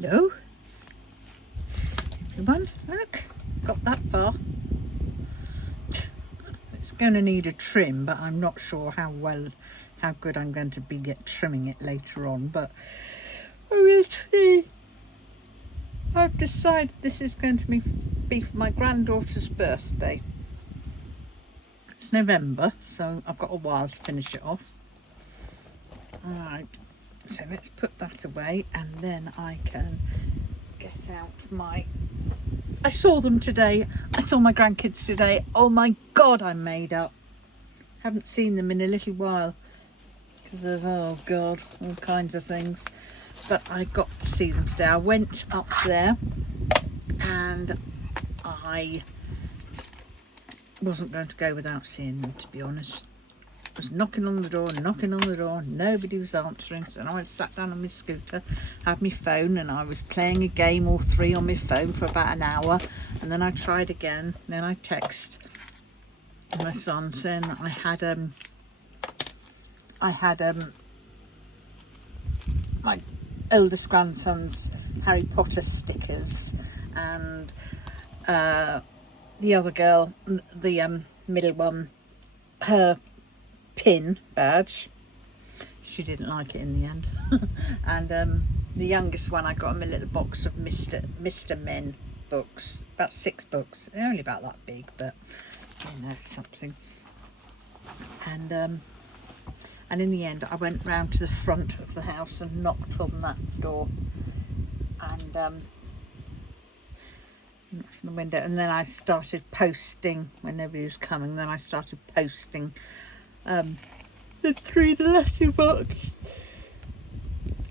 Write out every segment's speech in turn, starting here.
Hello everyone, look, got that far. It's going to need a trim, but I'm not sure how good I'm going to be trimming it later on, but we'll see. I've decided this is going to be for my granddaughter's birthday. It's November, so I've got a while to finish it off. Alright, so let's put that away, and then I can get out I saw them today. I saw my grandkids today. Oh my God, I'm made up. Haven't seen them in a little while because of, oh God, all kinds of things. But I got to see them today. I went up there and I wasn't going to go without seeing them, to be honest. I was knocking on the door, nobody was answering, so I sat down on my scooter, had my phone, and I was playing a game or three on my phone for about an hour, and then I tried again. Then I text my son saying that I had my eldest grandson's Harry Potter stickers, and the other girl, the middle one, her pin badge. She didn't like it in the end. And the youngest one, I got him a little box of Mr. Men books, about 6 books. They're only about that big, but you know, something. And in the end I went round to the front of the house and knocked on that door and knocked on the window, and then I started posting when nobody was coming. Then I started posting through the letterbox,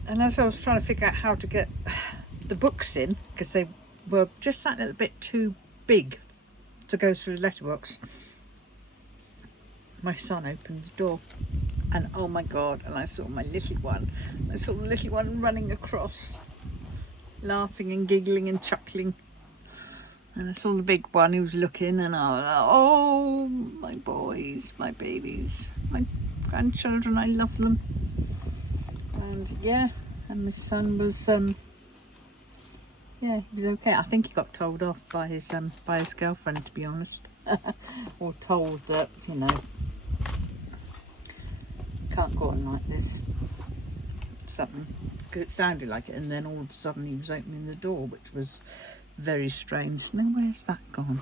and as I was trying to figure out how to get the books in, because they were just that little bit too big to go through the letterbox, my son opened the door, and oh my God, and I saw the little one running across, laughing and giggling and chuckling. And I saw the big one who was looking, and I was like, oh, my boys, my babies, my grandchildren, I love them. And yeah, and my son was, yeah, he was okay. I think he got told off by his girlfriend, to be honest. Or told that, you know, can't go on like this. Something. Because it sounded like it, and then all of a sudden he was opening the door, which was very strange. Now where's that gone?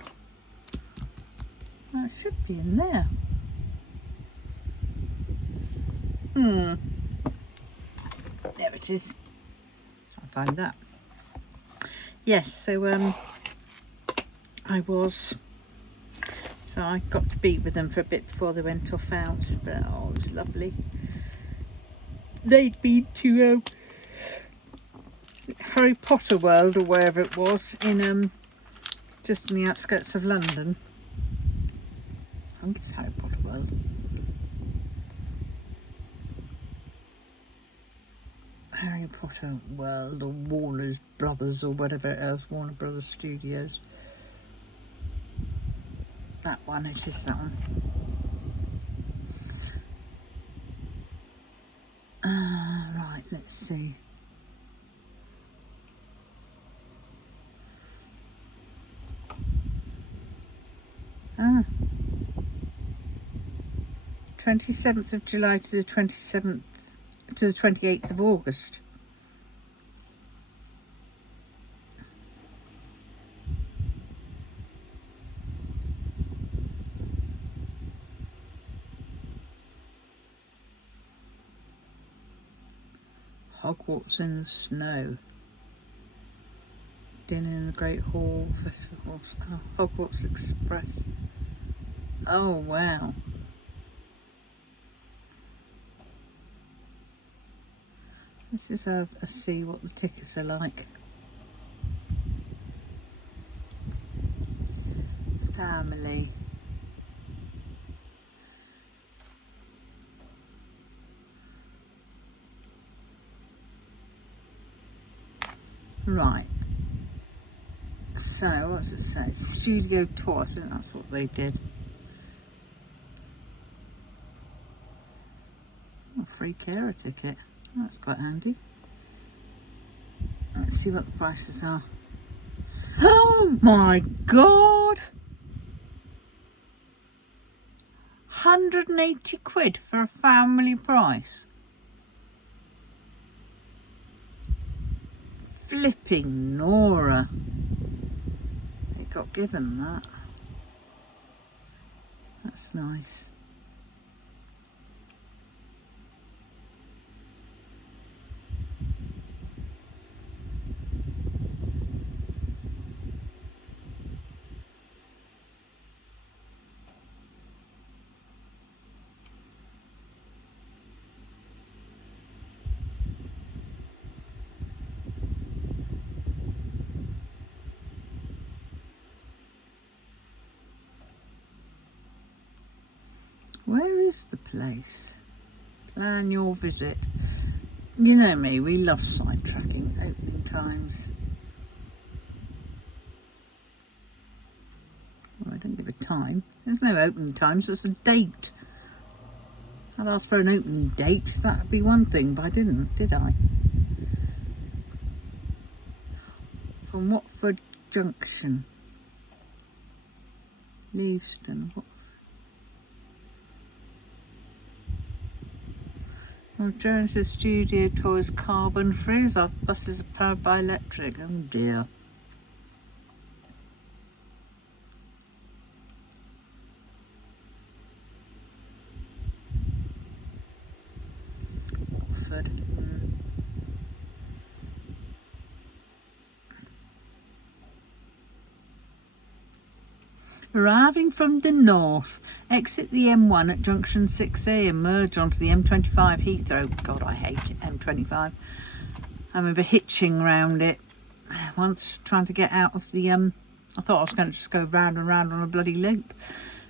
Oh, it should be in there. There it is. I'll find that. Yes, so I got to be with them for a bit before they went off out, but oh, it was lovely. They'd been to Harry Potter World or wherever it was in just in the outskirts of London. I think it's Harry Potter World. Harry Potter World, or Warner Brothers, or whatever else, Warner Brothers Studios. That one, it is that one. Right, let's see. Ah, 27th of July to the 27th to the 28th of August. Hogwarts in the snow. Dinner in the Great Hall, festivals, Hogwarts Express. Oh wow. Let's just have a see what the tickets are like. Family. Right. So, what does it say? Studio tour. I think that's what they did. Oh, free carer ticket. Oh, that's quite handy. Let's see what the prices are. Oh my God! 180 quid for a family price. Flipping Nora. It got given that. That's nice. Where is the place? Plan your visit. You know me, we love sidetracking. Opening times. Well, I don't give a time. There's no opening times, it's a date. I'd asked for an opening date, that'd be one thing, but I didn't, did I? From Watford Junction. Leaveston. Well, Jones's studio toys carbon free. Our buses are powered by electric. Oh dear. Watford. Arriving from the north, exit the M1 at junction 6A and merge onto the M25 Heathrow. God, I hate it, M25. I remember hitching round it once, trying to get out of the, I thought I was going to just go round and round on a bloody loop.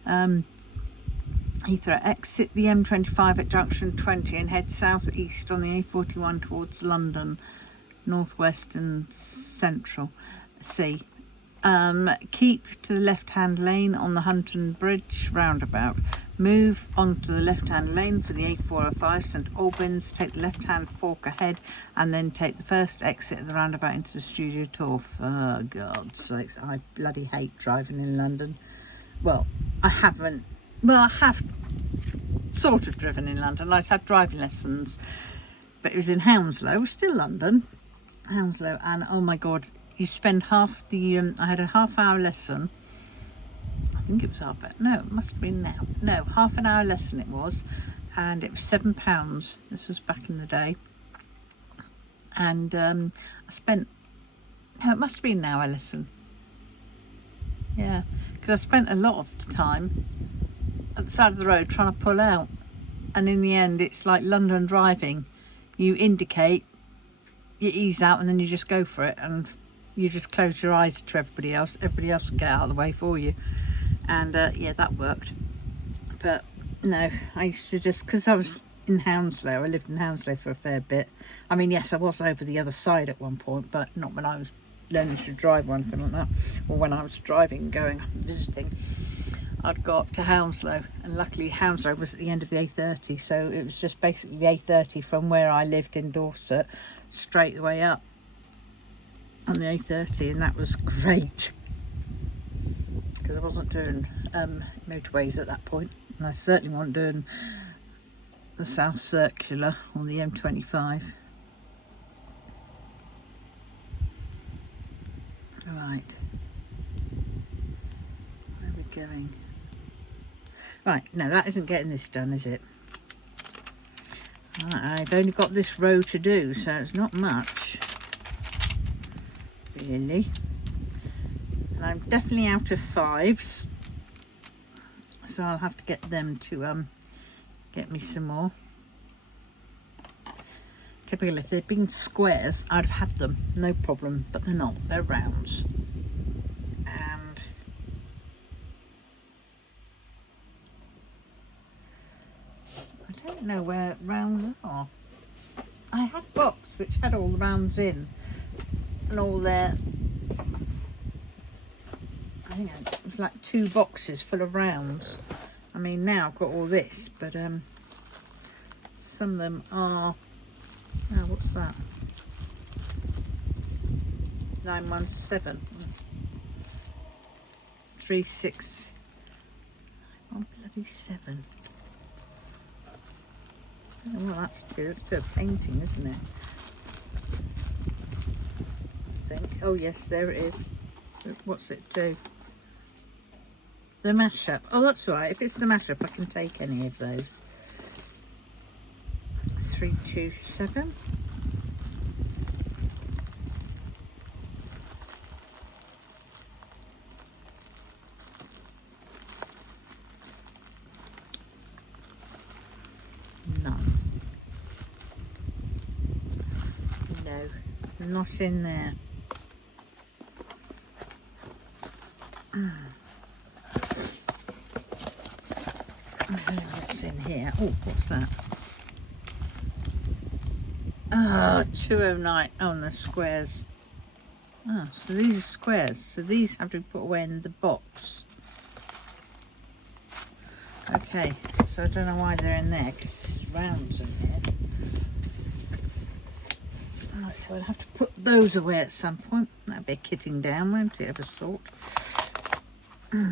Heathrow, exit the M25 at junction 20 and head south-east on the A41 towards London, northwest and central. C. Keep to the left-hand lane on the Hunton Bridge roundabout. Move onto the left-hand lane for the A405 St Albans. Take the left-hand fork ahead and then take the first exit of the roundabout into the studio tour. For God's sakes, I bloody hate driving in London. Well, I haven't. Well, I have sort of driven in London. I'd had driving lessons, but it was in Hounslow, still London. Hounslow, and oh my God. You spend half the, I had a half-hour lesson. I think it was half hour. No, it must have been now. No, half an hour lesson it was. And it was £7. This was back in the day. And I spent, no, it must have been an hour lesson. Yeah, because I spent a lot of the time at the side of the road trying to pull out. And in the end, it's like London driving. You indicate, you ease out, and then you just go for it. And you just close your eyes to everybody else can get out of the way for you. And yeah, that worked. But no, I used to just, because I was in Hounslow, I lived in Hounslow for a fair bit. I mean, yes, I was over the other side at one point, but not when I was learning to drive or anything like that, or when I was driving, going visiting. I'd got to Hounslow, and luckily Hounslow was at the end of the A30, so it was just basically the A30 from where I lived in Dorset straight the way up on the A30, and that was great because I wasn't doing motorways at that point, and I certainly wasn't doing the South Circular on the M25. Right, where are we going? Right, no, that isn't getting this done, is it? Right, I've only got this row to do, so it's not much really, and I'm definitely out of 5s, so I'll have to get them to get me some more. Typically, if they'd been squares, I'd have had them, no problem, but they're not, they're rounds. And I don't know where rounds are. I had a box which had all the rounds in, and all their, I think it was like 2 boxes full of rounds. I mean, now I've got all this, but some of them are, oh, what's that? 917. 36. Oh, bloody 7. Oh, well, that's 2. That's 2 a painting, isn't it? I think. Oh, yes, there it is. What's it do? The mashup. Oh, that's all right. If it's the mashup, I can take any of those. 327. None. No, not in there. What's in here? Oh, what's that? Ah, 209. Oh, and the squares. Oh, so these are squares. So these have to be put away in the box. Okay, so I don't know why they're in there, because rounds in here. Right, so I'll have to put those away at some point. That'll be a kitting down, won't it, of a sort? Right,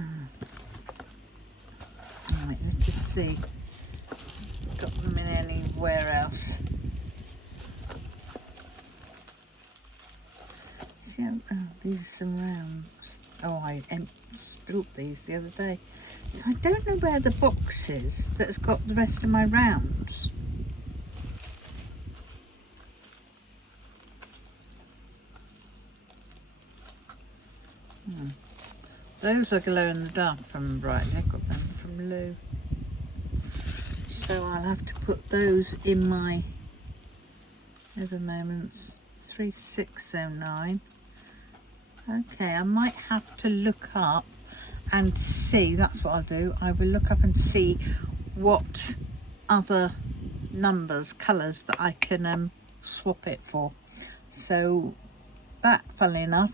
let's just see. Got them in anywhere else. See how, oh, these are some rounds. Oh, I spilt these the other day. So I don't know where the box is that's got the rest of my rounds. Those are glow in the dark from Brightly. I got them from Lou. So I'll have to put those in my Ever Moments 3609. Okay, I might have to look up and see. That's what I'll do. I will look up and see what other numbers, colours that I can swap it for. So that, funnily enough,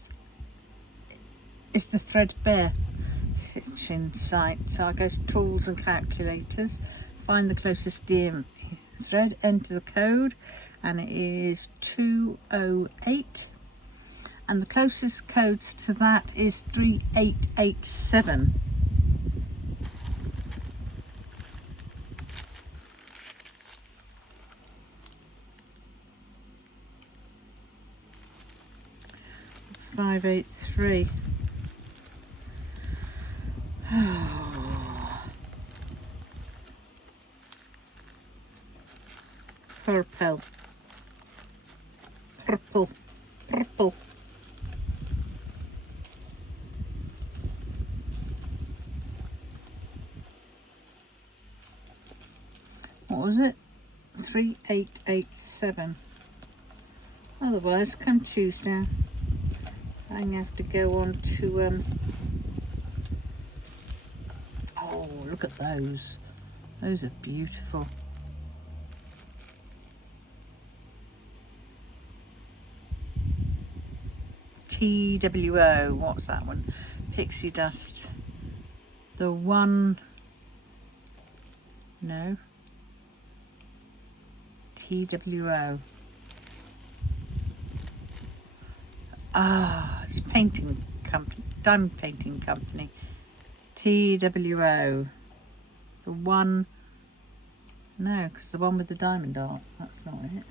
is the threadbare stitching site. So I go to Tools and Calculators, find the closest DME thread, enter the code, and it is 208. And the closest codes to that is 3887. $583. Purple. Purple. Purple. What was it? 3887. Otherwise, come Tuesday, I'm going to have to go on to, oh, look at those. Those are beautiful. TWO, what's that one? Pixie Dust. The one, no. TWO. Ah, it's painting company, diamond painting company. TWO. The one, no, because the one with the diamond art, that's not it.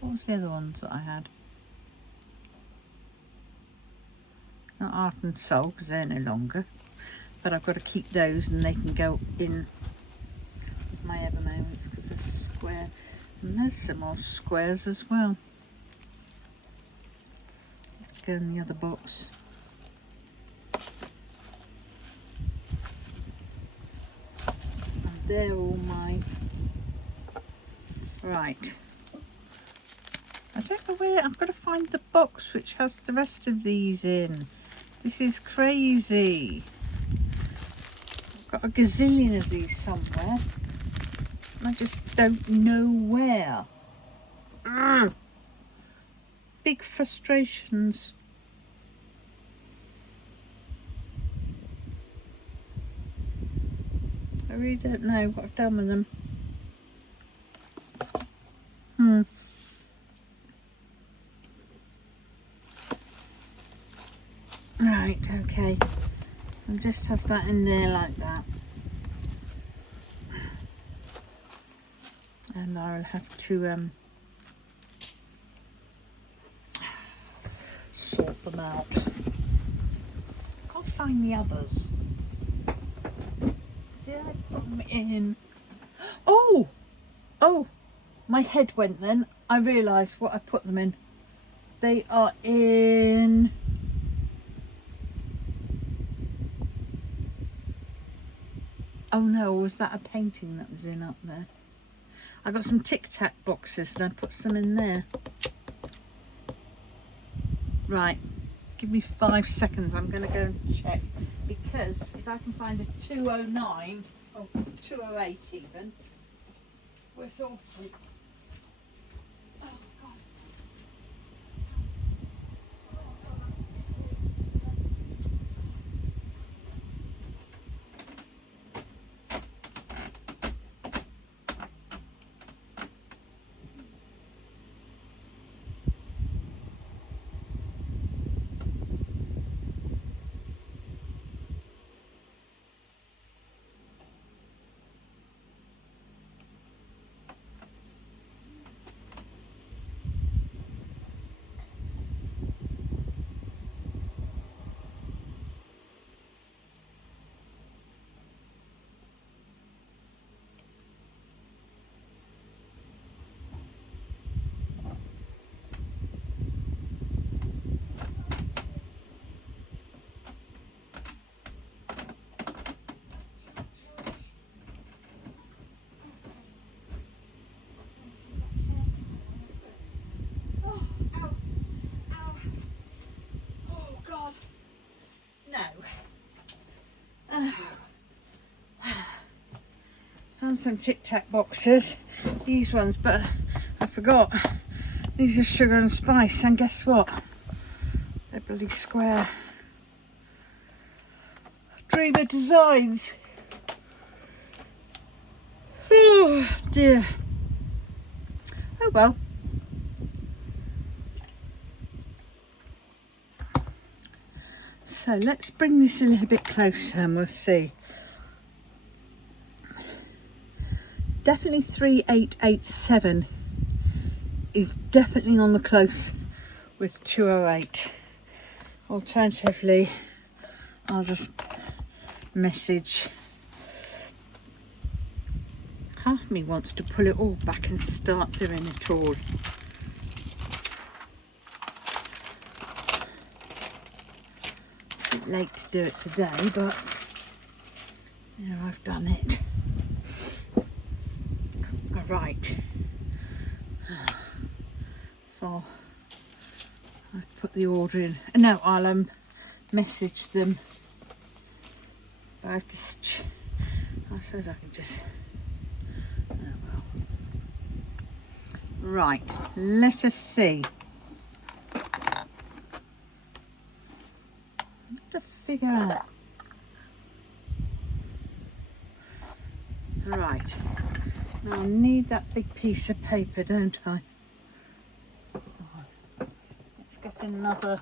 What was the other ones that I had? Not Art and Soul, because they're no longer. But I've got to keep those, and they can go in my Ever Moments because they're square. And there's some more squares as well. Let's go in the other box. And they're all my... Right. I don't know where... I've got to find the box which has the rest of these in. This is crazy. I've got a gazillion of these somewhere. I just don't know where. Urgh. Big frustrations. I really don't know what I've done with them. okay. I'll just have that in there like that. And I'll have to sort them out. Can't find the others. Did I put them in? Oh! Oh! My head went then. I realised what I put them in. They are in... Oh no, was that a painting that was in up there? I got some Tic Tac boxes and I put some in there. Right, give me 5 seconds. I'm going to go and check, because if I can find a 209 or 208 even, we're sorted. Oh God. Found some Tic Tac boxes, these ones, but I forgot. These are sugar and spice, and guess what? They're bloody square. Dreamer Designs. Oh dear. Oh well. So let's bring this a little bit closer and we'll see. Definitely 3887 is definitely on the close with 208. Alternatively, I'll just message. Half of me wants to pull it all back and start doing it all. A bit late to do it today, but you know, I've done it. Right, so I put the order in. No, I'll message them. But I have to. I suppose I can just. Oh well. Right, let us see. I have to figure out. Right. Now I need that big piece of paper, don't I? Let's get another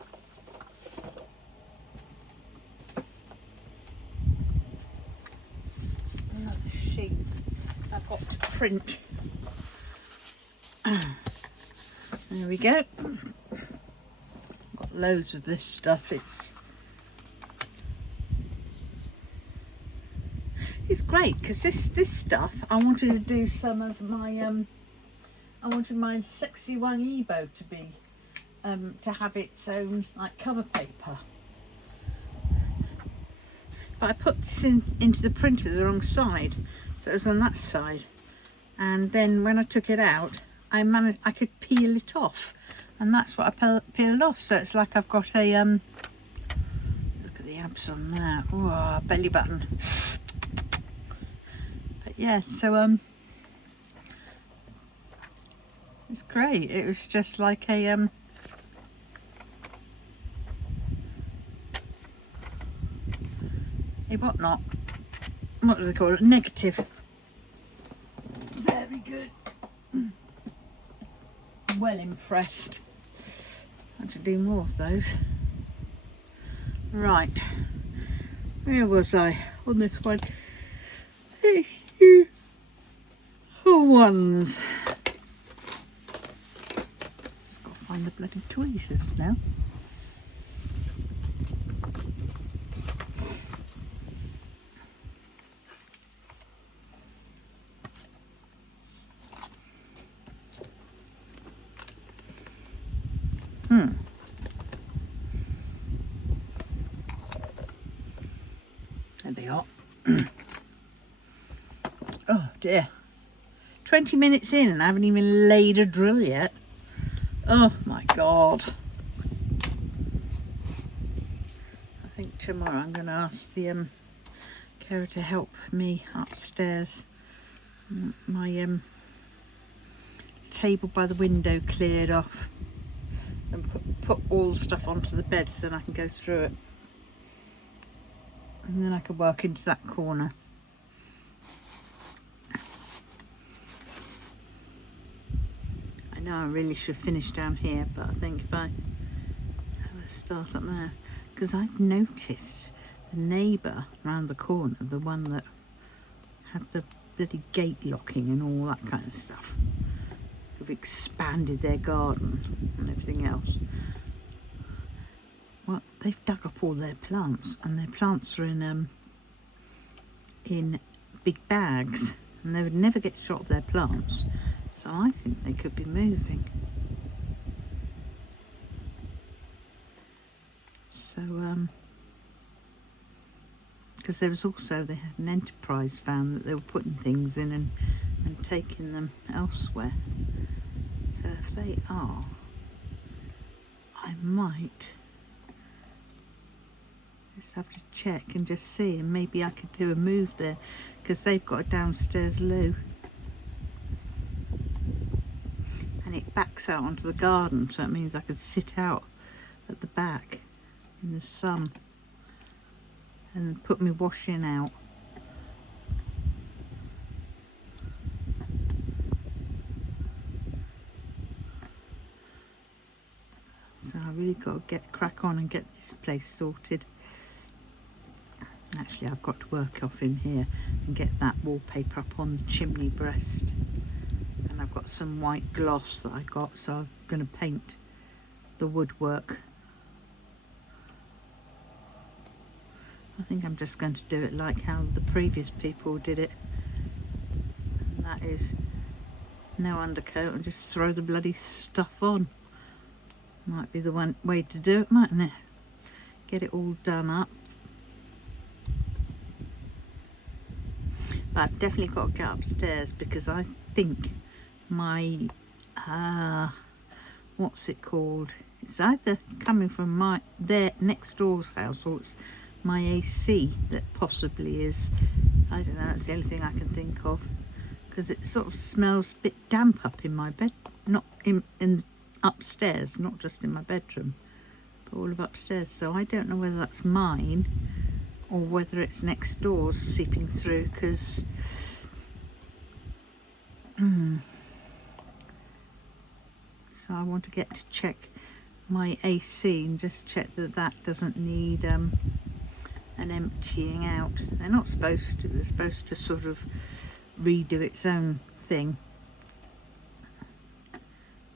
sheet I've got to print. There we go. Got loads of this stuff. It's great because this stuff I wanted to do some of my I wanted my Sexy One Ebo to be to have its own like cover paper, but I put this into the printer the wrong side, so it was on that side, and then when I took it out I could peel it off, and that's what I peeled off. So it's like I've got a look at the abs on that. Oh, belly button. Yeah, so it's great. It was just like a whatnot. What do they call it? Negative. Very good. Well impressed. I have to do more of those. Right, where was I on this one? For ones. Just got to find the bloody tweezers now. There they are. Oh dear. 20 minutes in and I haven't even laid a drill yet. Oh my god. I think tomorrow I'm going to ask the carer to help me upstairs. My table by the window cleared off and put all the stuff onto the bed so then I can go through it. And then I can work into that corner. I know I really should finish down here, but I think if I have a start up there, because I've noticed the neighbour round the corner, the one that had the bloody gate locking and all that kind of stuff, have expanded their garden and everything else. Well, they've dug up all their plants, and their plants are in big bags, and they would never get shot of their plants. So I think they could be moving. So, because there was also, they had an enterprise van that they were putting things in and taking them elsewhere. So if they are, I might just have to check and just see, and maybe I could do a move there, because they've got a downstairs loo and it backs out onto the garden, so it means I could sit out at the back in the sun and put my washing out. So I really got to get crack on and get this place sorted. Actually, I've got to work off in here and get that wallpaper up on the chimney breast. And I've got some white gloss that I got, so I'm going to paint the woodwork. I think I'm just going to do it like how the previous people did it. And that is no undercoat and just throw the bloody stuff on. Might be the one way to do it, mightn't it? Get it all done up. But I've definitely got to get upstairs, because I think my what's it called? It's either coming from their next door's house, or it's my AC that possibly is. I don't know. That's the only thing I can think of, because it sort of smells a bit damp up in my bed, not in upstairs, not just in my bedroom, but all of upstairs. So I don't know whether that's mine or whether it's next door's seeping through, because so I want to get to check my AC and just check that that doesn't need an emptying out. They're not supposed to. They're supposed to sort of redo its own thing.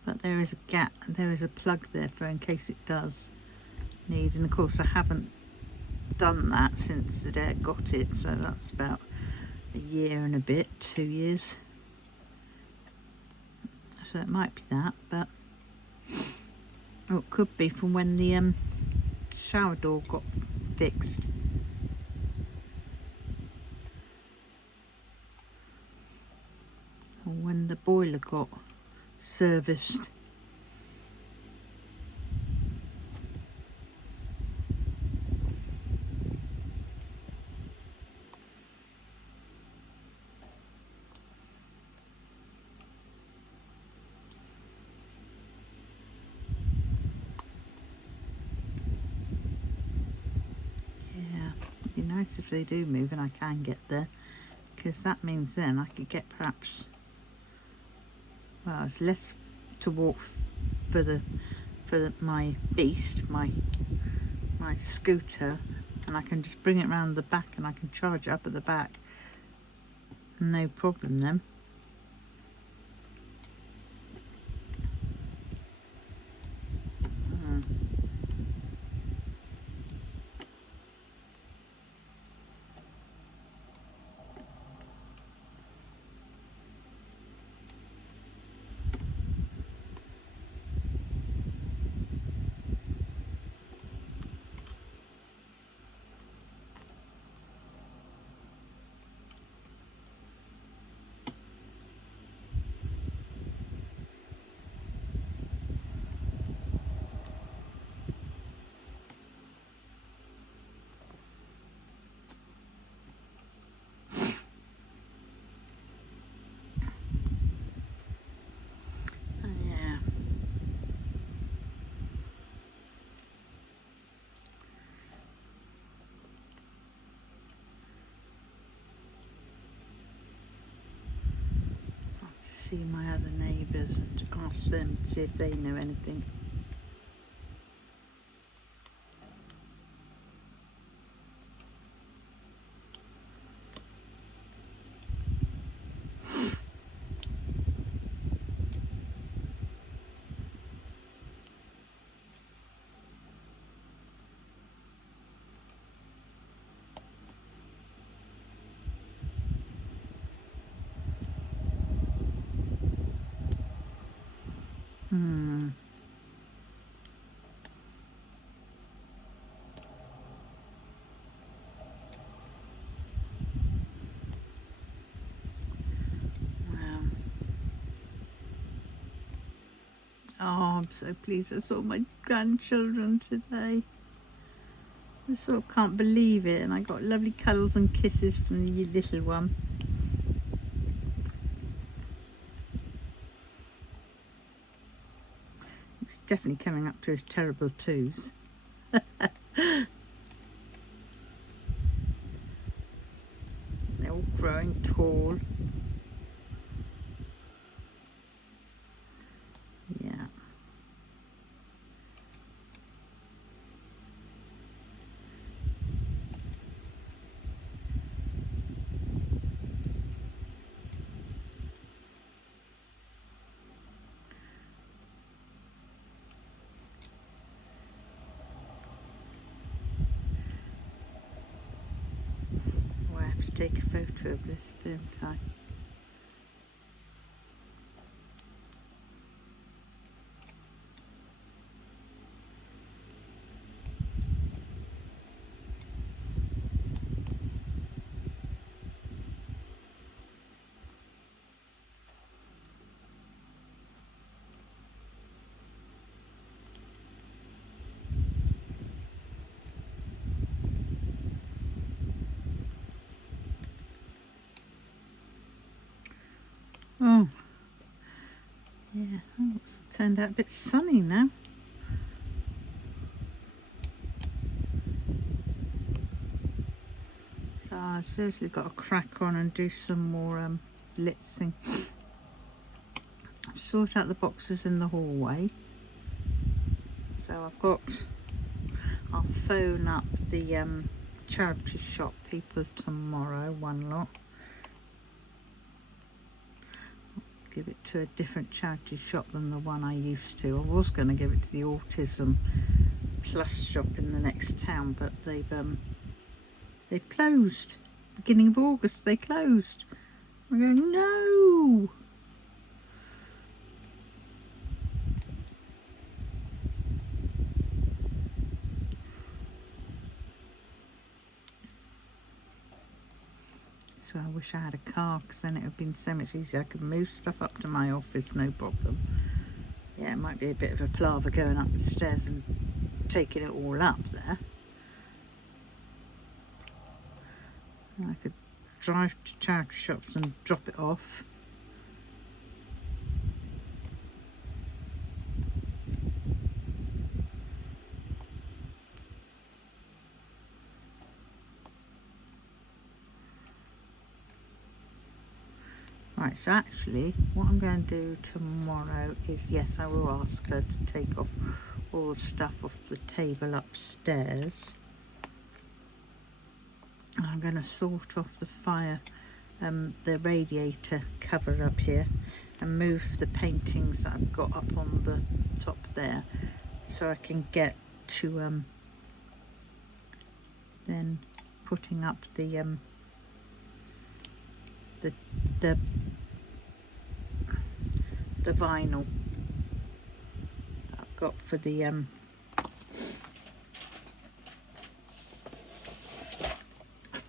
But there is a gap, there is a plug there for in case it does need. And of course I haven't done that since the day I got it, so that's about a year and a bit, 2 years. So it might be that, but oh, it could be from when the shower door got fixed. Or when the boiler got serviced. Yeah, it'd be nice if they do move and I can get there, because that means then I could get perhaps, well, it's less to walk for my beast, my my scooter, and I can just bring it round the back and I can charge it up at the back. No problem then. See my other neighbours and ask them to see if they know anything. Oh, I'm so pleased I saw my grandchildren today. I sort of can't believe it, and I got lovely cuddles and kisses from the little one. He's definitely coming up to his terrible twos. They're all growing tall. Yeah. Oh, I have to take a photo of this, don't I? Oh, yeah, oh, it's turned out a bit sunny now. So I've seriously got to crack on and do some more blitzing. Sort out the boxes in the hallway. So I'll phone up the charity shop people tomorrow, one lot. Give it to a different charity shop than the one I used to. I was going to give it to the Autism Plus shop in the next town, but they've closed. Beginning of August, they closed. I'm going, no! So I wish I had a car, because then it would have been so much easier. I could move stuff up to my office, no problem. Yeah, it might be a bit of a palaver going up the stairs and taking it all up there. I could drive to charity shops and drop it off. Right, so actually what I'm going to do tomorrow is, yes, I will ask her to take off all the stuff off the table upstairs. I'm going to sort off the fire, the radiator cover up here, and move the paintings that I've got up on the top there, so I can get to then putting up the vinyl that I've got for the I've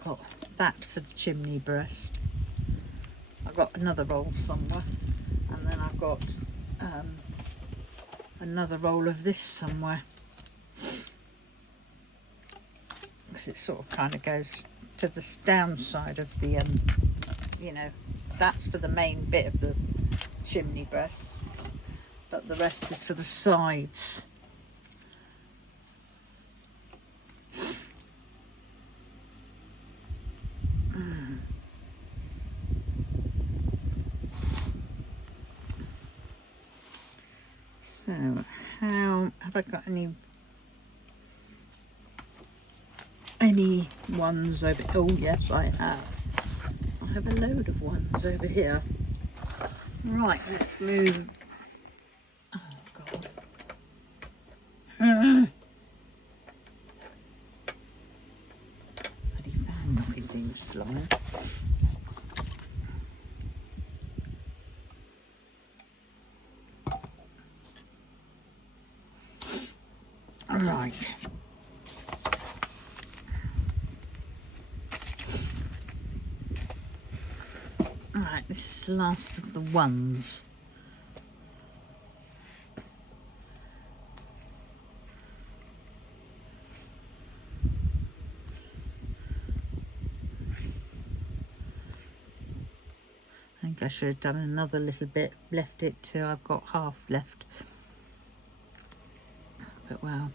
got that for the chimney breast. I've got another roll somewhere, and then I've got another roll of this somewhere, because it sort of kind of goes to the downside of the you know, that's for the main bit of the chimney breast, but the rest is for the sides. So how have I got any ones over? Oh yes, I have a load of ones over here. Right, let's move. Oh god. Bloody fan knocking things flying. Right. Right, this is the last of the ones. I think I should have done another little bit, left it till I've got half left. But wow.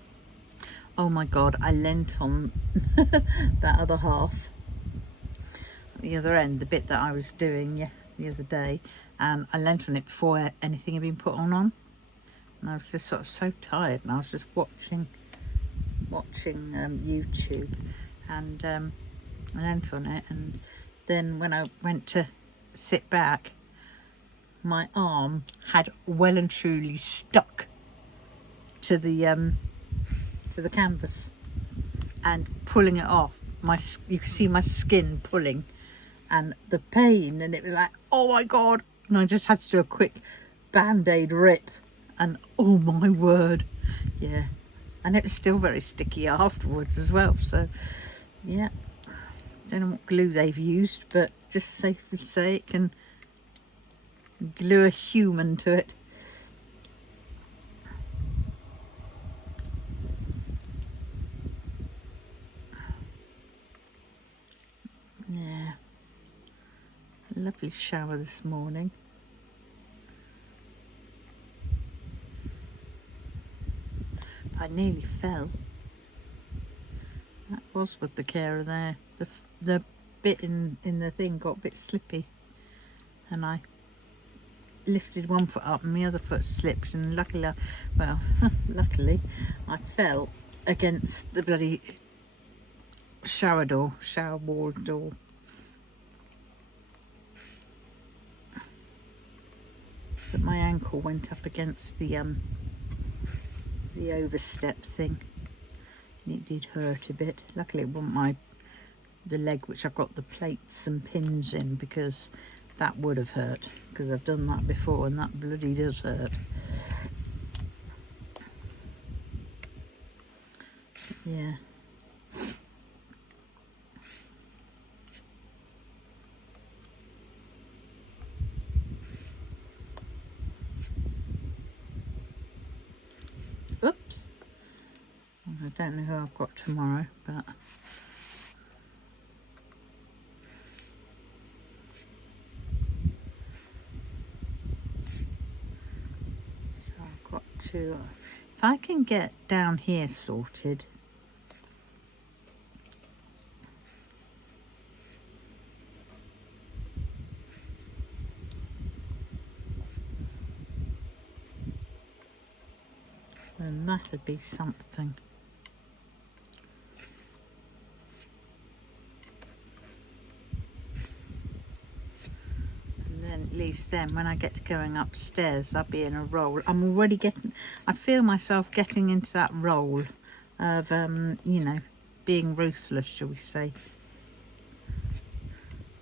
Oh my god, I leant on that other half. The other end, the bit that I was doing the other day, and I leant on it before anything had been put on, and I was just sort of so tired, and I was just watching YouTube, and I leant on it, and then when I went to sit back, my arm had well and truly stuck to the canvas, and pulling it off, you can see my skin pulling, and the pain, and it was like, oh my god, and I just had to do a quick band-aid rip, and oh my word, yeah, and it was still very sticky afterwards as well. So yeah, don't know what glue they've used, but just safely say it can glue a human to it. Yeah, lovely shower this morning. I nearly fell. That was with the carer there. The bit in the thing got a bit slippy, and I lifted one foot up and the other foot slipped, and luckily I fell against the bloody shower wall door. But my ankle went up against the overstep thing, and it did hurt a bit. Luckily it wasn't the leg which I've got the plates and pins in, because that would have hurt, because I've done that before and that bloody does hurt. Yeah. Oops. I don't know who I've got tomorrow, but so I've got to, if I can get down here sorted, And that'd be something. And then at least then when I get to going upstairs, I'll be in a role. I'm already getting, I feel myself getting into that role of, you know, being ruthless, shall we say.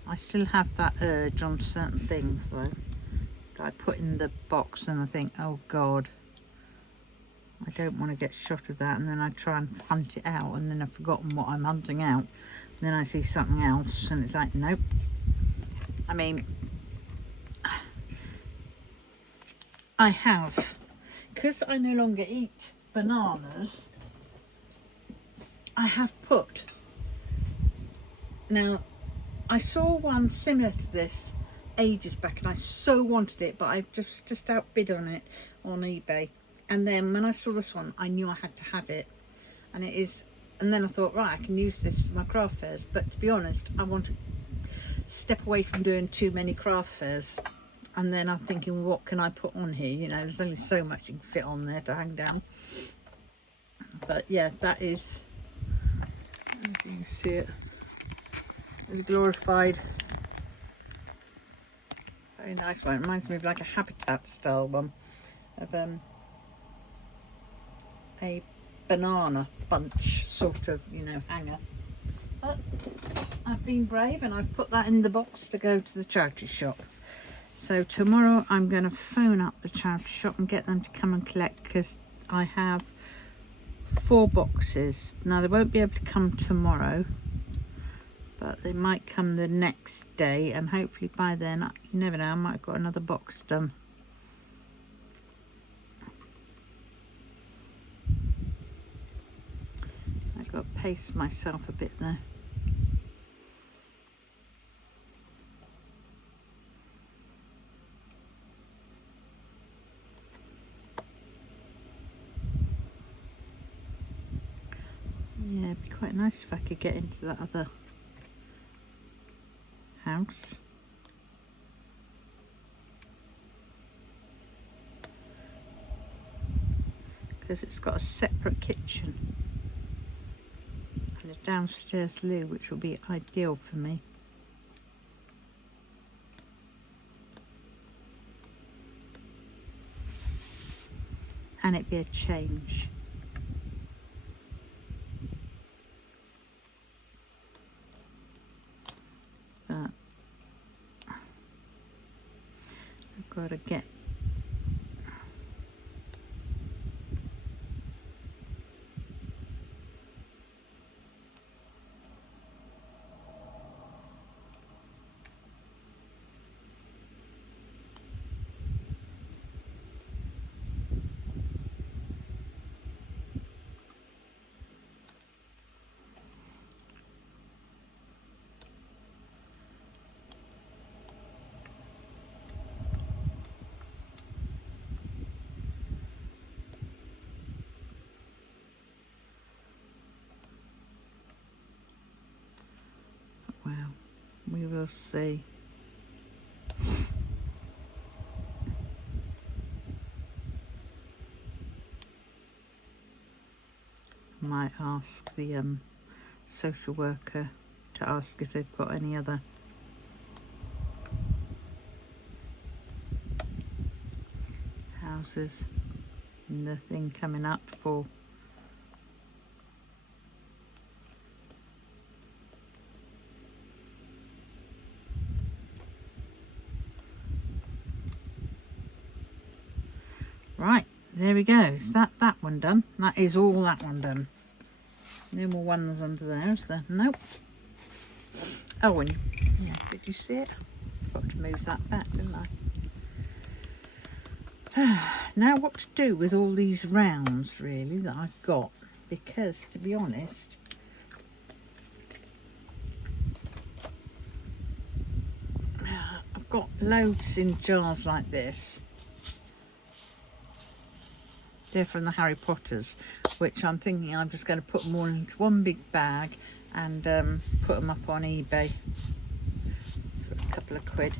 I still have that urge on certain things though, that I put in the box and I think, oh God, I don't want to get shot of that, and then I try and hunt it out and then I've forgotten what I'm hunting out, and then I see something else and it's like, nope. I mean, I have, because I no longer eat bananas, I have put, now I saw one similar to this ages back and I so wanted it, but I just outbid on it on eBay. And then when I saw this one, I knew I had to have it. And it is, and then I thought, right, I can use this for my craft fairs. But to be honest, I want to step away from doing too many craft fairs. And then I'm thinking, what can I put on here? You know, there's only so much you can fit on there to hang down. But yeah, that is, you can see it. It's glorified. Very nice one. It reminds me of like a habitat style one of a banana bunch sort of, you know, hanger. But I've been brave and I've put that in the box to go to the charity shop. So tomorrow I'm going to phone up the charity shop and get them to come and collect, because I have 4 boxes. Now they won't be able to come tomorrow, but they might come the next day, and hopefully by then, you never know, I might have got another box done. I've got to pace myself a bit there. Yeah, it'd be quite nice if I could get into that other house. Because it's got a separate kitchen and a downstairs loo, which will be ideal for me. And it'd be a change. But I've got to get well, we will see. Might ask the social worker to ask if they've got any other houses in the thing coming up for right. There we go. Is that one done? That is all that one done. No more ones under there, is there? Nope. Oh, and yeah, did you see it? Got to move that back, didn't I? Now what to do with all these rounds, really, that I've got. Because, to be honest, I've got loads in jars like this. They're from the Harry Potters, which I'm thinking I'm just going to put them all into one big bag and put them up on eBay for a couple of quid.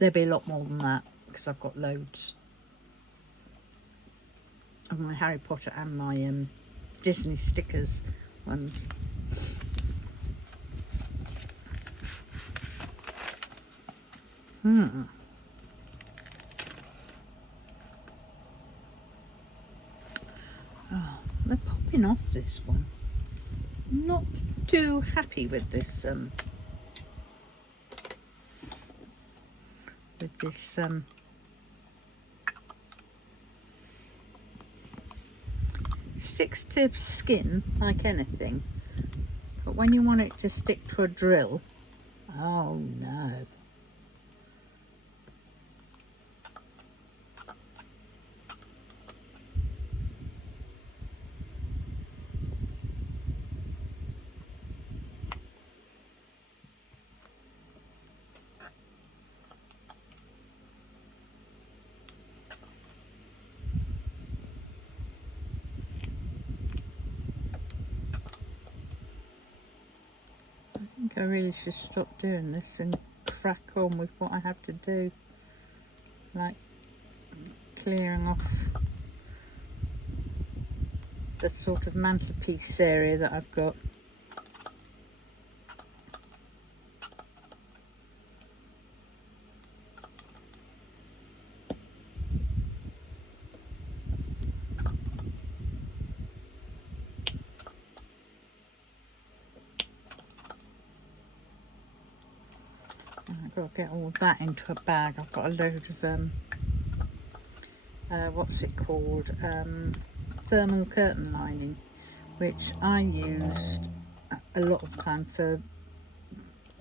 There'll be a lot more than that because I've got loads. of my Harry Potter and my Disney stickers ones. Oh, they're popping off this one. Not too happy with this sticks to skin like anything, but when you want it to stick to a drill, oh no. I think I really should stop doing this and crack on with what I have to do, like clearing off the sort of mantelpiece area that I've got. I've got to get all that into a bag. I've got a load of what's it called, thermal curtain lining, which I used a lot of time for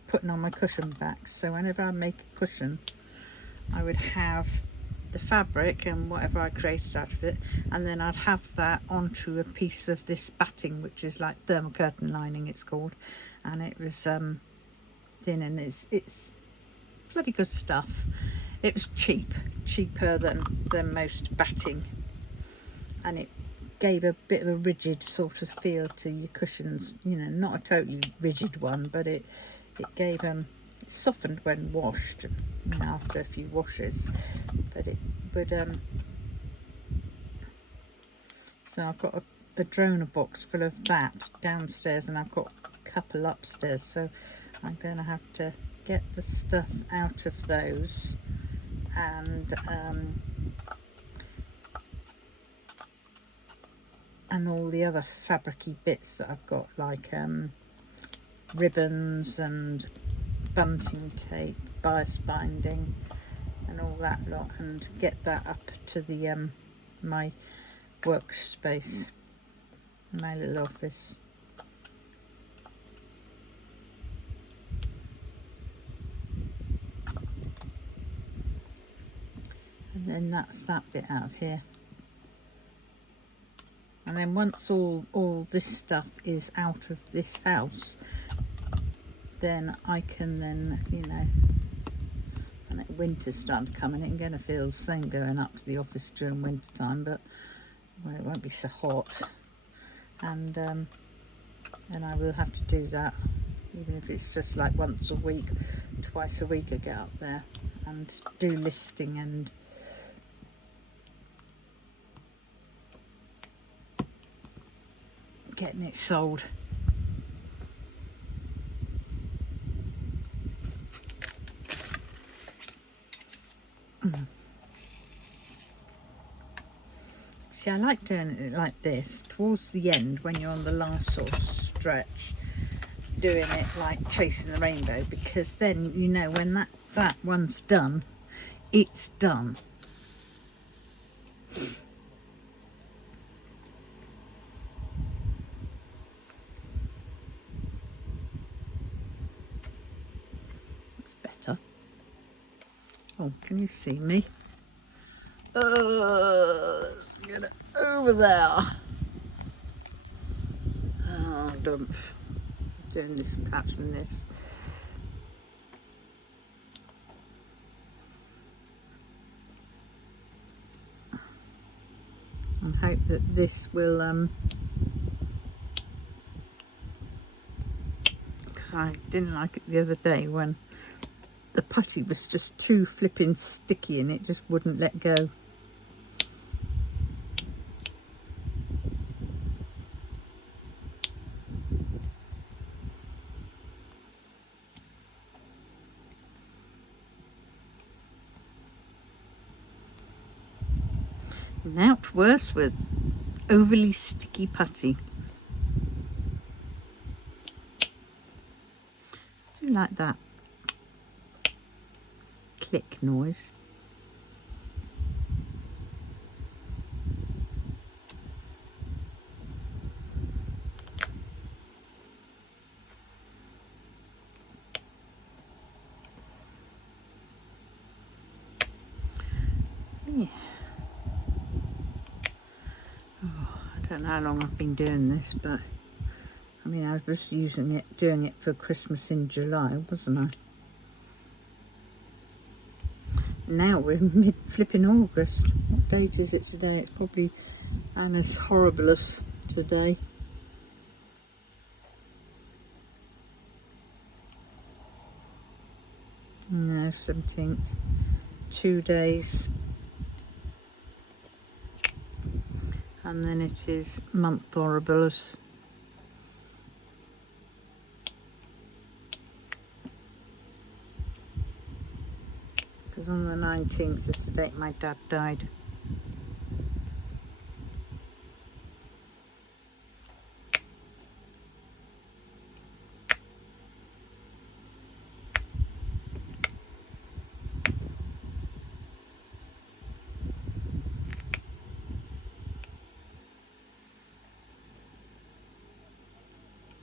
putting on my cushion backs. So whenever I make a cushion, I would have the fabric and whatever I created out of it, and then I'd have that onto a piece of this batting, which is like thermal curtain lining it's called, and it was thin, and it's bloody good stuff. It was cheaper than most batting, and it gave a bit of a rigid sort of feel to your cushions, you know, not a totally rigid one, but it gave it softened when washed, you know, after a few washes, but it would so I've got a donor box full of that downstairs, and I've got a couple upstairs, so I'm going to have to get the stuff out of those, and all the other fabricy bits that I've got, like ribbons and bunting tape, bias binding and all that lot, and get that up to the my workspace, my little office. And then that's that bit out of here. And then once all this stuff is out of this house, then I can then, you know, and winter's starting to come in, I'm going to feel the same going up to the office during winter time, but well, it won't be so hot, and I will have to do that, even if it's just like once a week, twice a week I get up there and do listing and getting it sold. See, I like doing it like this towards the end, when you're on the last sort of stretch, doing it like chasing the rainbow, because then you know when that one's done, it's done. That's better. Oh, can you see me? Let's get it over there. Oh, dump. Doing this patch and this. And hope that this will because I didn't like it the other day when the putty was just too flipping sticky and it just wouldn't let go. Now it's worse with overly sticky putty. I do like that click noise. Yeah. Oh, I don't know how long I've been doing this, but I mean, I was doing it for Christmas in July, wasn't I? Now we're mid-flipping August. What date is it today? It's probably Annus Horribilis today. No, 17th. 2 days. And then it is month Horribilis. Because on the 19th is the date my dad died.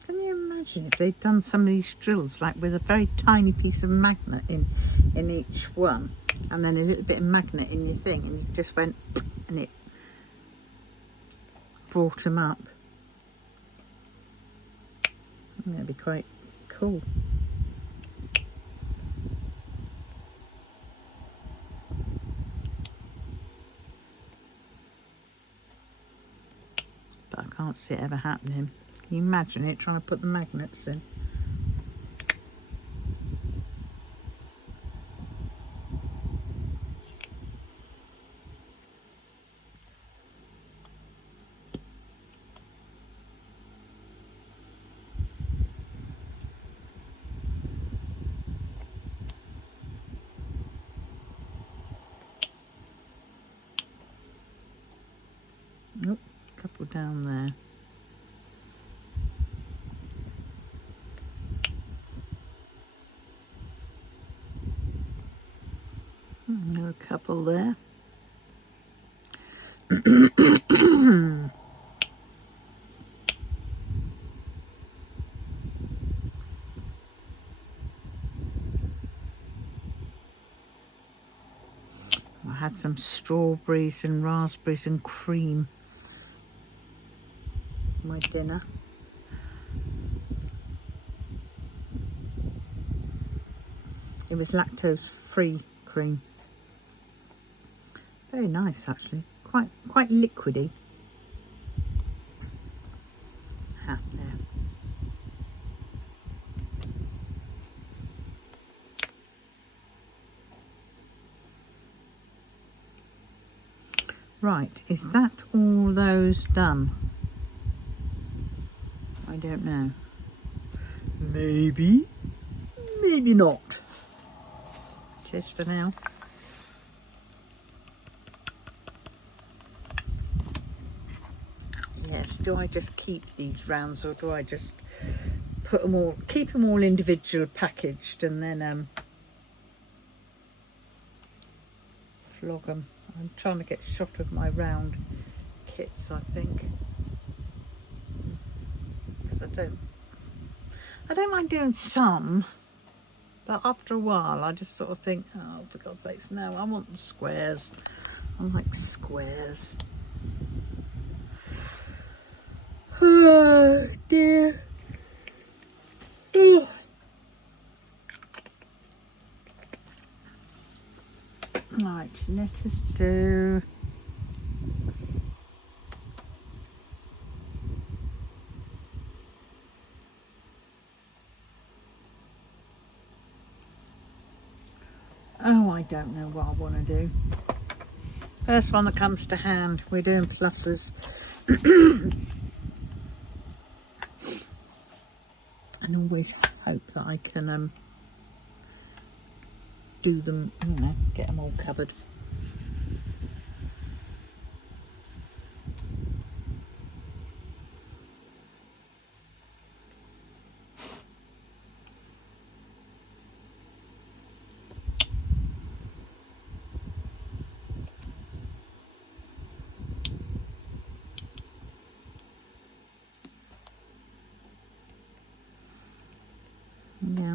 Can you imagine if they'd done some of these drills like with a very tiny piece of magnet in each one, and then a little bit of magnet in your thing, and you just went and it brought them up. That'd be quite cool. But I can't see it ever happening. Can you imagine it trying to put the magnets in? Nope, a couple down there. Another couple there. I had some strawberries and raspberries and cream for my dinner. It was lactose-free cream. Very nice, actually. Quite liquidy. Ah, there. Right, is that all those done? I don't know. Maybe, maybe not. Cheers for now. Yes, do I just keep these rounds, or do I just put them all, keep them all individual packaged, and then flog them? I'm trying to get a shot of my round kits, I think, because I don't mind doing some, but after a while I just sort of think, oh, for God's sakes, no, I want the squares. I like squares. Oh dear. Oh. Right, let us do I don't know what I want to do. First one that comes to hand. We're doing pluses. And always hope that I can do them, you know, get them all covered.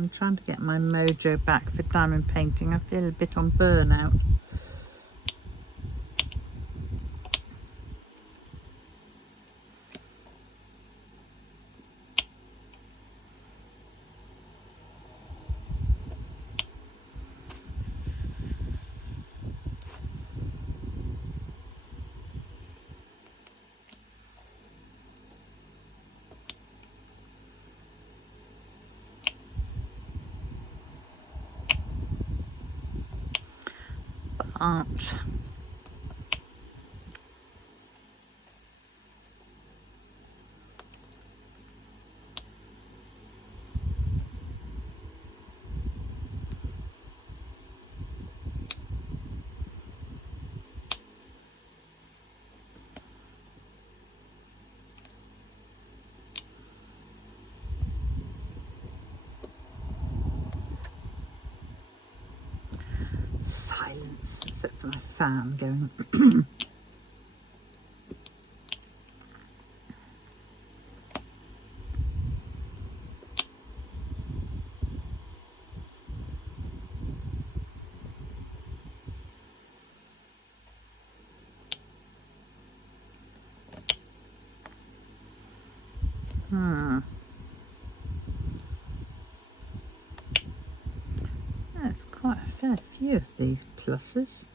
I'm trying to get my mojo back for diamond painting. I feel a bit on burnout. But silence, except for my fan going. There's quite a fair few of these pluses.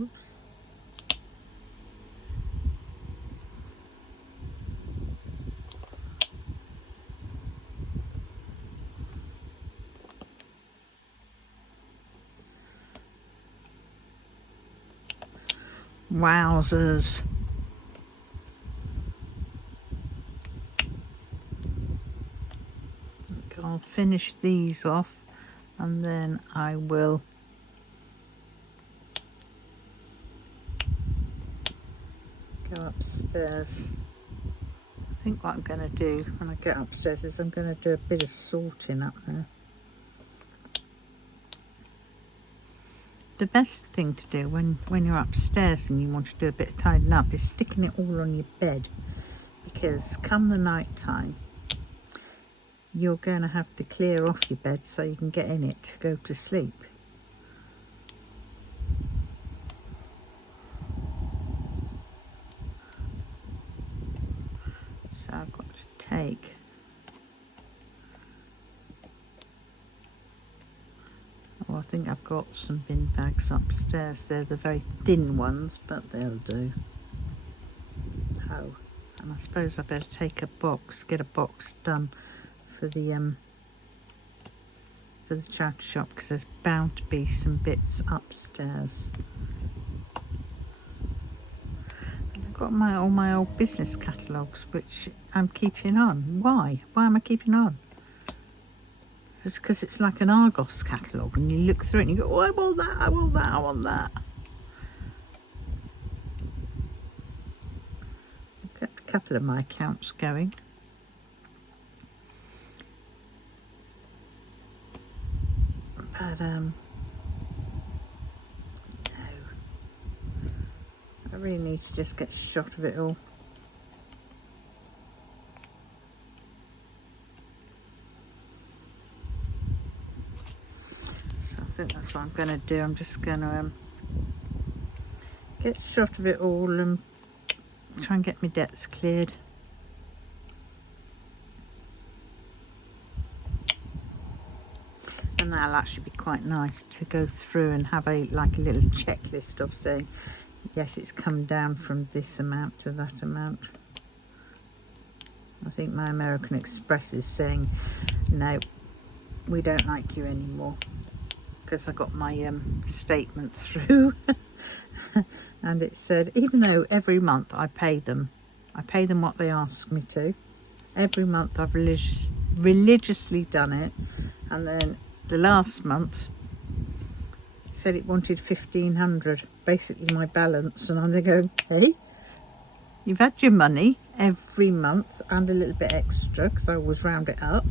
Oops. Wowzers. I'll finish these off and then I will go upstairs. I think what I'm going to do when I get upstairs is I'm going to do a bit of sorting up there. The best thing to do when you're upstairs and you want to do a bit of tidying up is sticking it all on your bed, because come the night time you're going to have to clear off your bed so you can get in it to go to sleep. So I've got to take I think I've got some bin bags upstairs. They're the very thin ones, but they'll do. Oh, and I suppose I better take a box, get a box done for the charity shop, because there's bound to be some bits upstairs. And I've got all my old business catalogues, which I'm keeping on. Why? Why am I keeping on? Just because it's like an Argos catalogue, and you look through it and you go, oh, I want that, I want that, I want that. I've got a couple of my accounts going. But, no. I really need to just get a shot of it all. I think that's what I'm going to do. I'm just going to get a shot of it all and try and get my debts cleared. And that'll actually be quite nice to go through and have a little checklist of saying, yes, it's come down from this amount to that amount. I think my American Express is saying, no, we don't like you anymore. Because I got my statement through and it said, even though every month I pay them what they ask me to. Every month I've religiously done it, and then the last month it said it wanted 1,500, basically my balance, and I'm there going, hey, you've had your money every month and a little bit extra because I always round it up.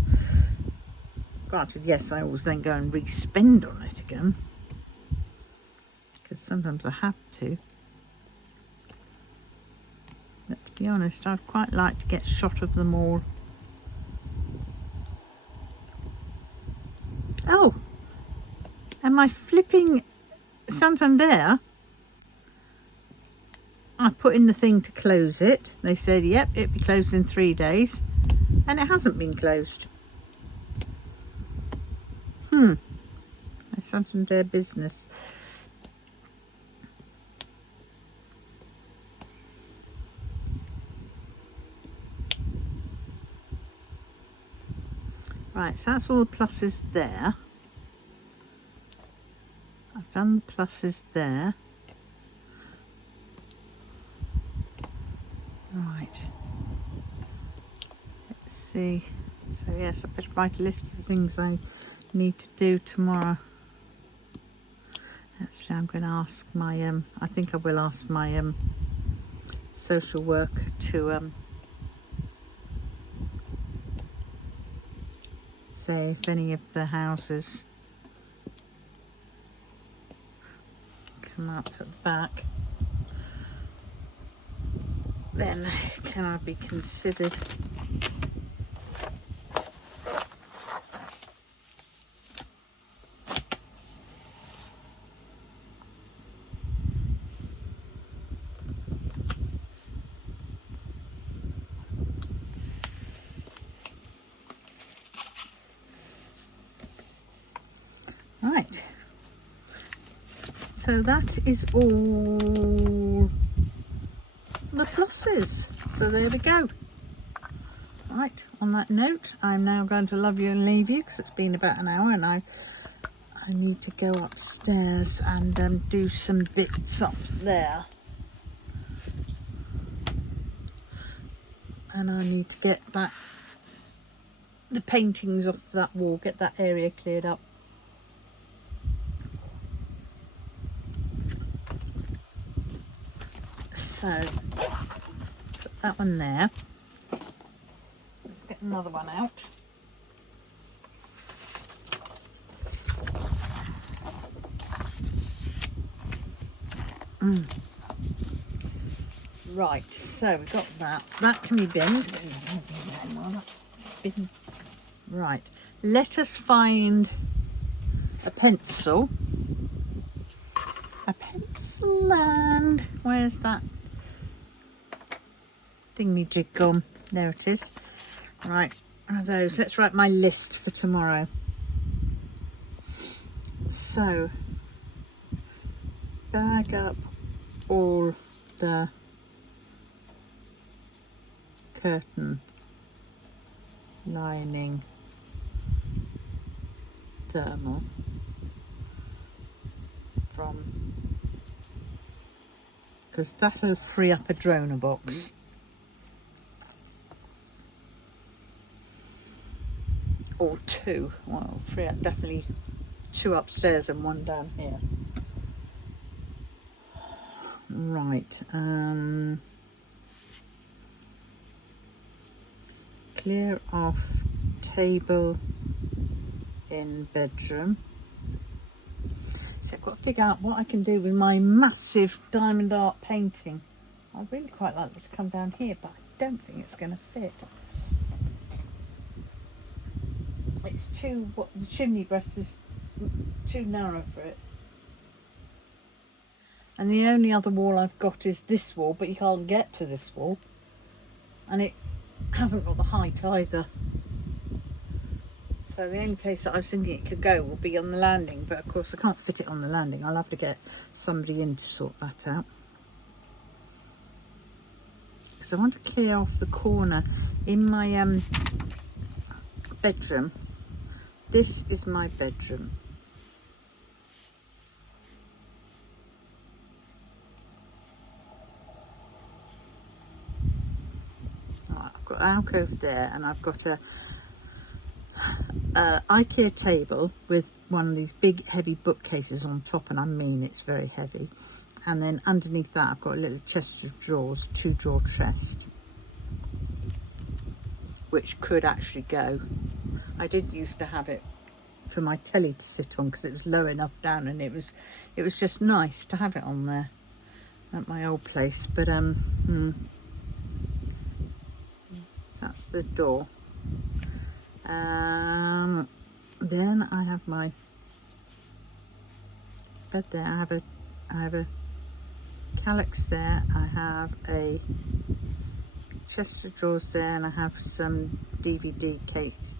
Granted, yes, I always then go and re-spend on it again, because sometimes I have to. But to be honest, I'd quite like to get a shot of them all. Oh, and my flipping Santander, I put in the thing to close it. They said, yep, it'll be closed in 3 days, and it hasn't been closed. My Santander business. Right, so that's all the pluses there. I've done the pluses there. Right. Let's see. So yes, I better write a list of things I need to do tomorrow. Actually, I'm going to ask my, I think I will ask my social worker to say if any of the houses come up at the back, then can I be considered. Right, so that is all the pluses, so there we go. Right, on that note, I'm now going to love you and leave you, because it's been about an hour and I need to go upstairs and do some bits up there, and I need to get the paintings off that wall, get that area cleared up. So put that one there. Let's get another one out. Right, so we've got that. That can be binned. Right, let us find a pencil. A pencil, and where's that thingy-jig gone? There it is. Right, one of those. Let's write my list for tomorrow. So, bag up all the curtain lining thermal from, because that'll free up a donor box. Or two. Well, free up definitely 2 upstairs and 1 down here. Right. Clear off table in bedroom. So I've got to figure out what I can do with my massive diamond art painting. I'd really quite like it to come down here, but I don't think it's going to fit. It's too, the chimney breast is too narrow for it. And the only other wall I've got is this wall, but you can't get to this wall. And it hasn't got the height either. So the only place that I was thinking it could go will be on the landing, but of course I can't fit it on the landing. I'll have to get somebody in to sort that out. Because I want to clear off the corner in my bedroom. This is my bedroom. Right, I've got an alcove there, and I've got a IKEA table with one of these big heavy bookcases on top, and I mean it's very heavy. And then underneath that I've got a little chest of drawers, 2-drawer chest, which could actually go. I did used to have it for my telly to sit on because it was low enough down, and it was just nice to have it on there at my old place. But so that's the door. Then I have my bed there. I have a calyx there. I have a chest of drawers there, and I have some DVD case,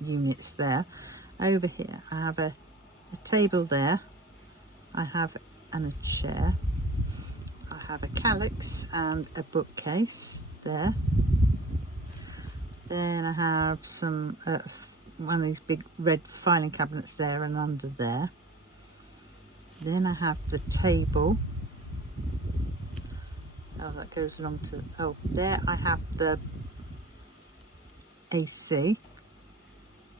units there. Over here I have a table there. I have a chair. I have a calyx and a bookcase there. Then I have some one of these big red filing cabinets there and under there. Then I have the table. Oh, that goes along to, oh, there I have the AC.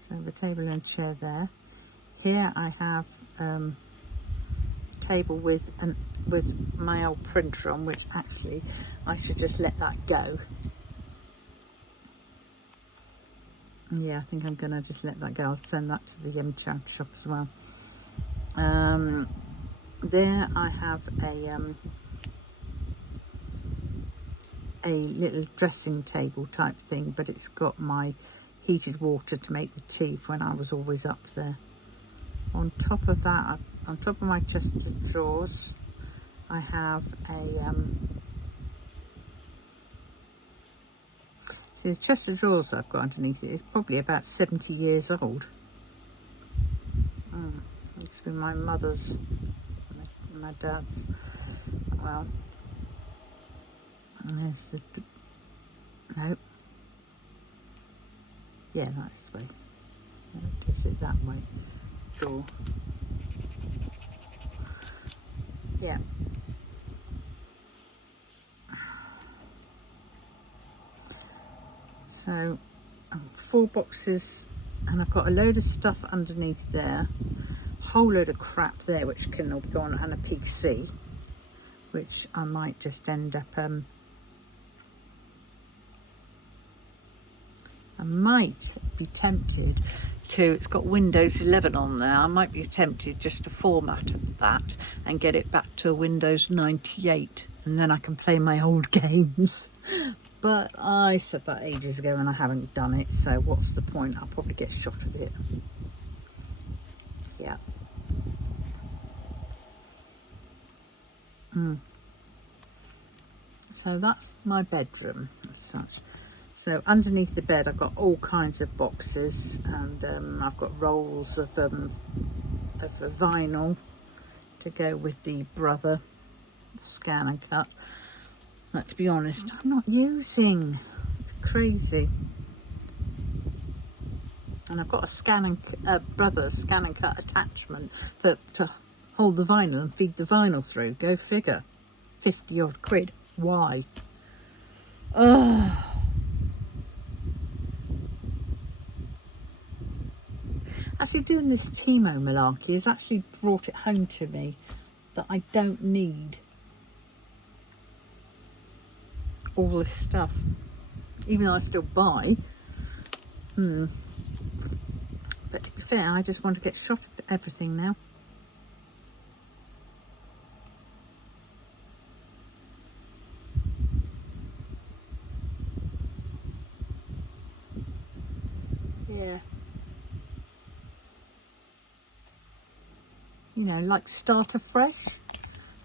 So the table and chair there. Here I have a table with my old printer on, which actually I should just let that go. Yeah, I think I'm gonna just let that go. I'll send that to the charity shop as well. There I have a little dressing table type thing, but it's got my heated water to make the tea for when I was always up there. On top of that, on top of my chest of drawers, I have a see, the chest of drawers I've got underneath it is probably about 70 years old. It's been my mother's and my dad's. Well, and there's the, no, yeah, that's the way. Is it that way? Drawer. Yeah. So 4 boxes, and I've got a load of stuff underneath there, a whole load of crap there which can all be gone, and a PC which I might just end up I might be tempted to, it's got Windows 11 on there, I might be tempted just to format that and get it back to Windows 98, and then I can play my old games. But I said that ages ago and I haven't done it, so what's the point? I'll probably get shot of it. Yeah. So that's my bedroom as such. So underneath the bed I've got all kinds of boxes, and I've got rolls of vinyl to go with the Brother scan and cut. But to be honest, I'm not using. It's crazy. And I've got a Brother scan and cut attachment to hold the vinyl and feed the vinyl through. Go figure. 50 odd quid. Why? Ugh. Actually, doing this Timo malarkey has actually brought it home to me that I don't need all this stuff, even though I still buy. But to be fair, I just want to get shot of everything now. Yeah. You know, like start afresh,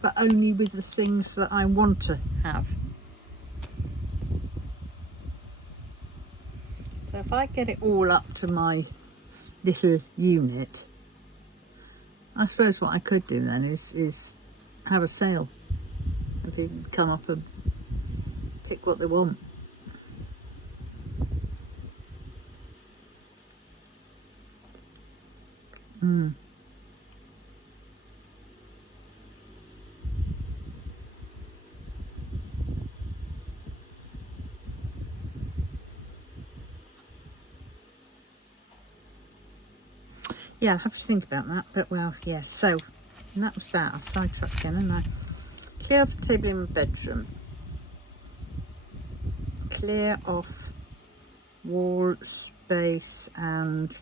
but only with the things that I want to have. So if I get it all up to my little unit, I suppose what I could do then is have a sale and people come up and pick what they want. Yeah, I'll have to think about that, but well, yes, so, and that was that. I sidetracked again, and I clear off the table in my bedroom, clear off wall space and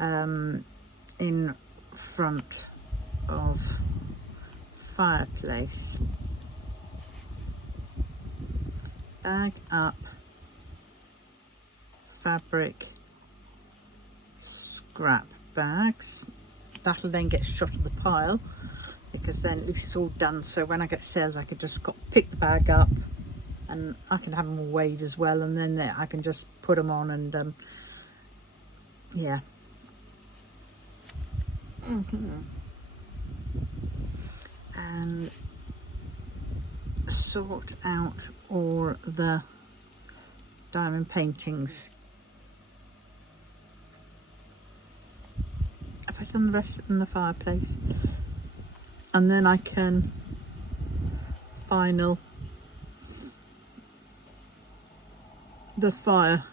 in front of fireplace. Bag up fabric scrap bags. That'll then get shot at the pile, because then at least it's all done, so when I get sales I could just pick the bag up and I can have them all weighed as well, and then I can just put them on and yeah. And sort out all the diamond paintings. Have I done the rest in the fireplace? And then I can vinyl the fire.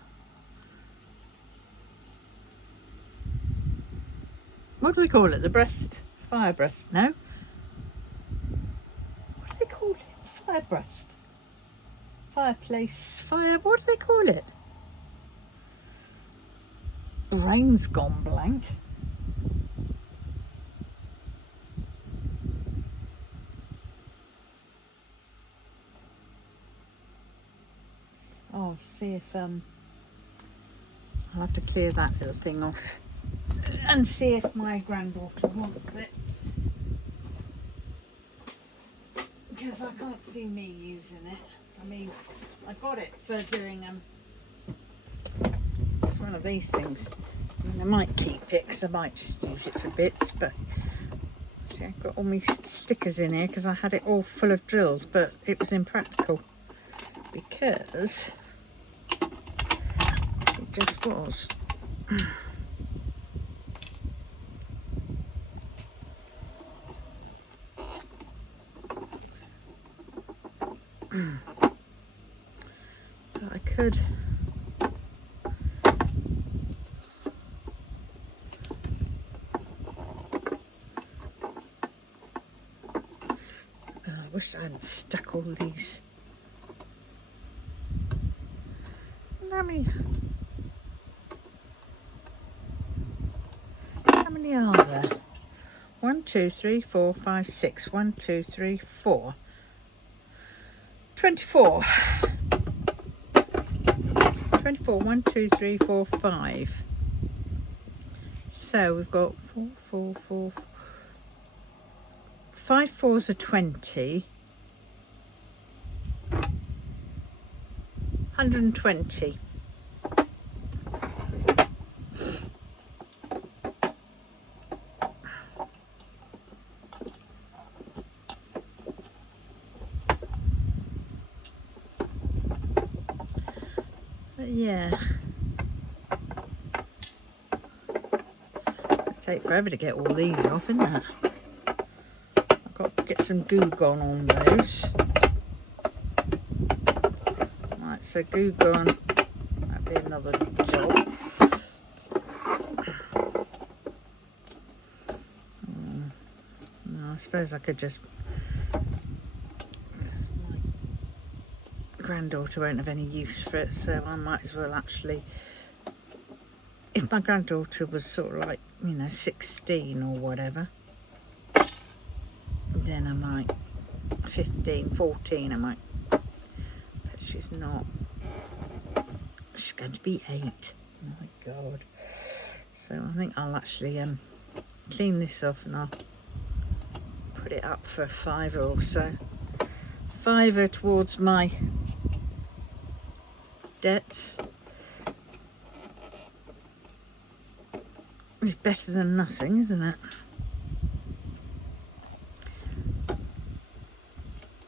What do they call it? The breast? Fire breast? No? What do they call it? Fire breast? Fireplace? Fire? What do they call it? Brain's gone blank. I'll see if I'll have to clear that little thing off and see if my granddaughter wants it, because I can't see me using it. I mean, I got it for doing it's one of these things. I mean, I might keep it because I might just use it for bits, but see, I've got all my stickers in here because I had it all full of drills, but it was impractical because it just was. But I could I wish I hadn't stuck all these. How many are there? 1, 2, 3, 4, 5, 6. 1, 2, 3, 4. 24. 24. 1, 2, 3, 4, 5. So we've got 4, 4, 4. 5 fours are 20. 120. But yeah, it'll take forever to get all these off, isn't it? I've got to get some glue gone on those. Right, so glue gone, that'd be another job. No, I suppose I could just. Granddaughter won't have any use for it, so I might as well actually, if my granddaughter was sort of like, you know, 16 or whatever, then I might, 15, 14 I might, but she's not, she's going to be 8. My God. So I think I'll actually clean this off and I'll put it up for £5 or so. £5 towards my debts is better than nothing, isn't it?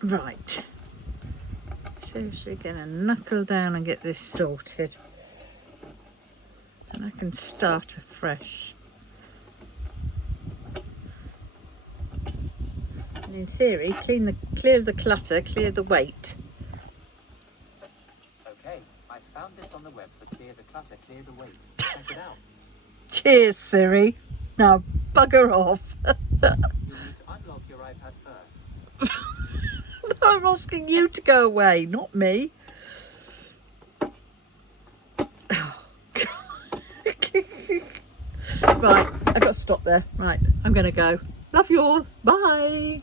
Right, seriously gonna knuckle down and get this sorted, and I can start afresh. And in theory, clear the clutter, clear the weight. Found this on the web for clear the clutter, clear the weight. Check it out. Cheers, Siri. Now bugger off. You'll need to unlock your iPad first. I'm asking you to go away, not me. Oh, God. Right, I've got to stop there. Right, I'm going to go. Love you all. Bye.